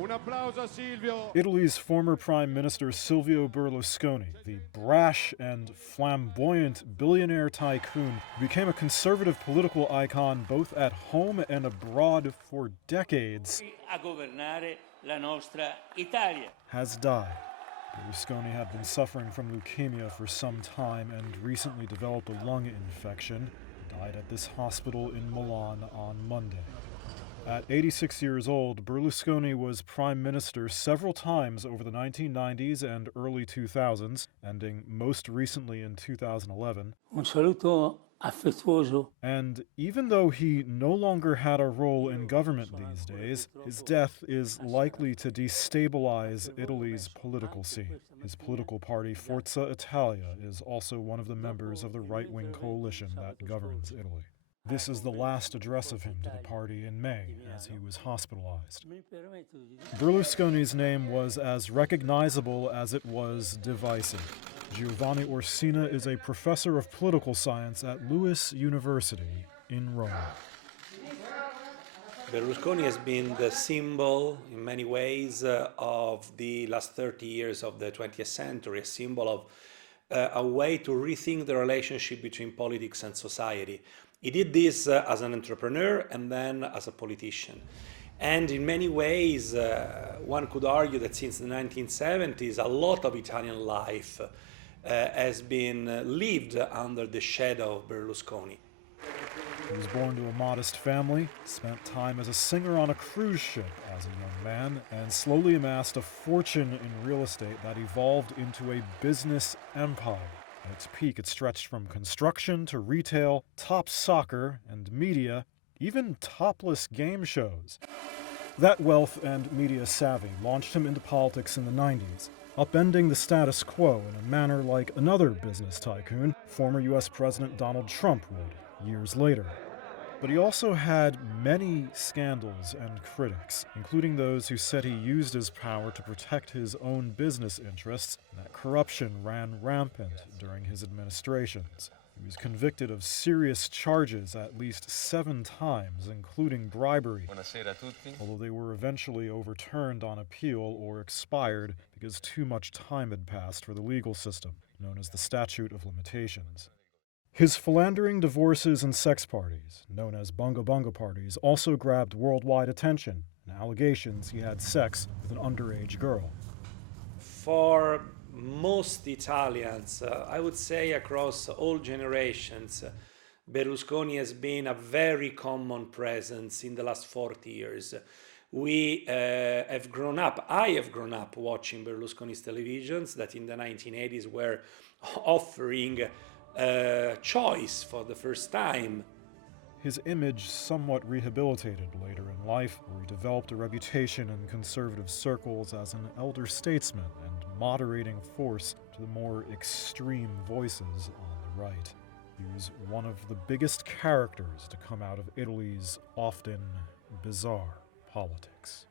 Un applauso a Silvio. Italy's former Prime Minister Silvio Berlusconi, the brash and flamboyant billionaire tycoon who became a conservative political icon both at home and abroad for decades, a governare la nostra Italia, has died. Berlusconi had been suffering from leukemia for some time and recently developed a lung infection. He died at this hospital in Milan on Monday. At 86 years old, Berlusconi was prime minister several times over the 1990s and early 2000s, ending most recently in 2011. un saluto affettuoso. And even though he no longer had a role in government these days, his death is likely to destabilize Italy's political scene. His political party, Forza Italia, is also one of the members of the right-wing coalition that governs Italy. This is the last address of him to the party in May, as he was hospitalized. Berlusconi's name was as recognizable as it was divisive. Giovanni Orsina is a professor of political science at Lewis University in Rome. Berlusconi has been the symbol, in many ways, of the last 30 years of the 20th century, a symbol of a way to rethink the relationship between politics and society. He did this as an entrepreneur and then as a politician. And in many ways, one could argue that since the 1970s, a lot of Italian life has been lived under the shadow of Berlusconi. He was born to a modest family, spent time as a singer on a cruise ship as a young man, and slowly amassed a fortune in real estate that evolved into a business empire. At its peak, it stretched from construction to retail, top soccer and media, even topless game shows. That wealth and media savvy launched him into politics in the 90s, upending the status quo in a manner like another business tycoon, former U.S. President Donald Trump, would years later. But he also had many scandals and critics, including those who said he used his power to protect his own business interests, and that corruption ran rampant during his administrations. He was convicted of serious charges at least 7 times, including bribery, although they were eventually overturned on appeal or expired because too much time had passed for the legal system, known as the statute of limitations. His philandering divorces and sex parties, known as bunga bunga parties, also grabbed worldwide attention, and allegations he had sex with an underage girl. For most Italians, I would say across all generations, Berlusconi has been a very common presence in the last 40 years. We have grown up, I have grown up watching Berlusconi's televisions that in the 1980s were offering choice for the first time. His image somewhat rehabilitated later in life, where he developed a reputation in conservative circles as an elder statesman and moderating force to the more extreme voices on the right. He was one of the biggest characters to come out of Italy's often bizarre politics.